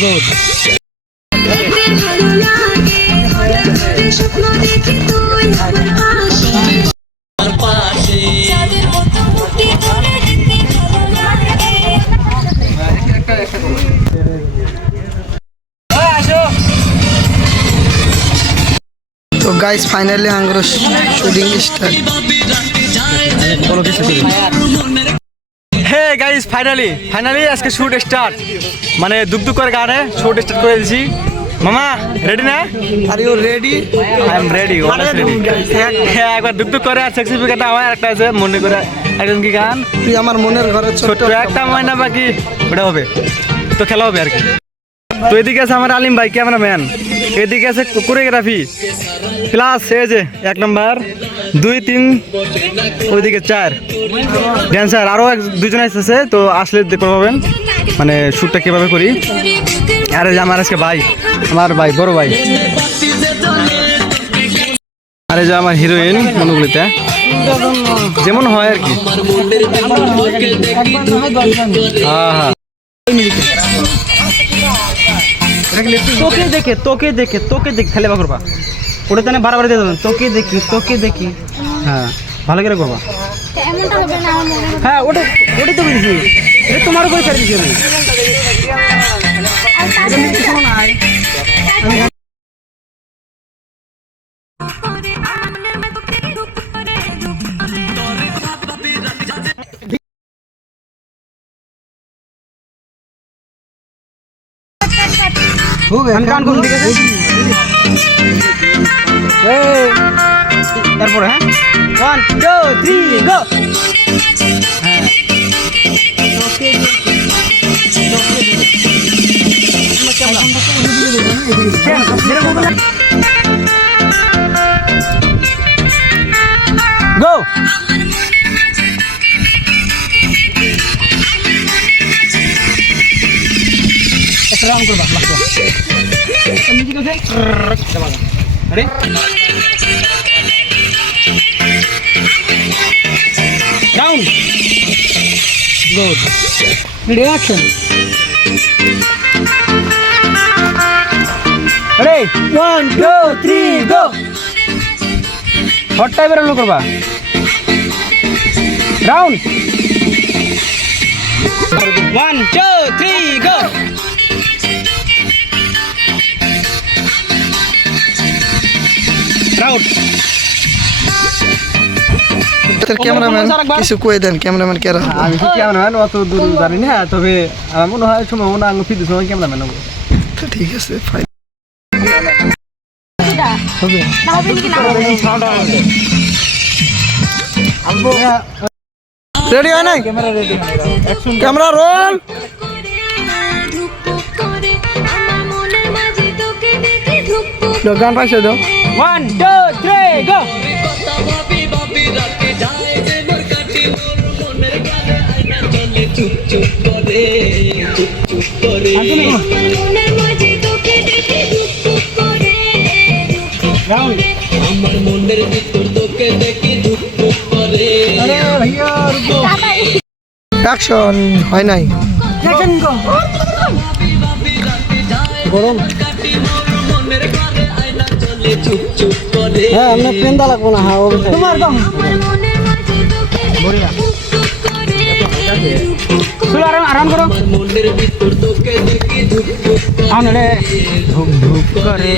Good তো guys finally আঙ্গুর shooting start hey guys finally finally আজকে শুট স্টার্ট মানে দুক করে গানে শুট স্টার্ট করে দিয়েছি। মামা রেডি না? Are you ready I am ready হ্যাঁ। একবার দুক করে আর সেক্সি পিকাটা আমার একটা আছে মনে করে একজন কি গান? তুই আমার মনের ঘরে ছোট একটা ময়না বাকি ওটা হবে। তো খেলা হবে আর কি। তো এদিকে আছে আমার আলিম ভাই, ক্যামেরাম্যান। এদিকে আছে কোরিওগ্রাফি প্লাস এই যে, এক নম্বর দুই, তিন, ওইদিকে চার। ড্যান্সার আরও এক দুজন আসতেছে তো আসলে দেখতে পাবেন মানে শ্যুটটা কীভাবে করি। আর আমার আজকে ভাই, আমার ভাই, বড় ভাই। আর যে আমার হিরোইন মনুগুলিতে। যেমন হয় আর কি। হ্যাঁ হ্যাঁ। তোকে দেখে তোকে দেখে তোকে দেখে খেলে করবা ওটা তাহলে বারবার দিয়ে দেবেন তোকে দেখি তোকে দেখি। হ্যাঁ ভালো করে করবা। হ্যাঁ ওটা ওটাই তো বলছি। এটা তোমার উপরে ছেড়ে দিচ্ছি আমি। তারপরে হ্যাঁ? ওয়ান টু থ্রি গো হ্যাঁ। একটা রাউন্ড করবা লাস্ট মিউজিক আছে ready round good ready action ready one two three go hot টাইপের হলো করবা round one two three go cameraman কিছু কয়ে দেন ক্যামেরাম্যান কে রাখব আমি তো ক্যামেরাম্যান অত দূর জানি না তবে আমার মনে হয় সময় আমি ফিরতে সময় ক্যামেরাম্যান হব। ঠিক আছে ফাইন না হবে নাকি না রেডি হয়। নাই ক্যামেরা রোল ধুকপুক করে আমার ওয়ান টু আমার মনের মাঝে তোকে দেখে ধুকপুক করে অ্যাকশন হয় নাই গরম। হ্যাঁ আমরা পেন দা লাগবো না হ্যাঁ তোমার কম মনের মাঝে তোকে দেখে করে আরাম আরাম করো। ধুক ধুক করে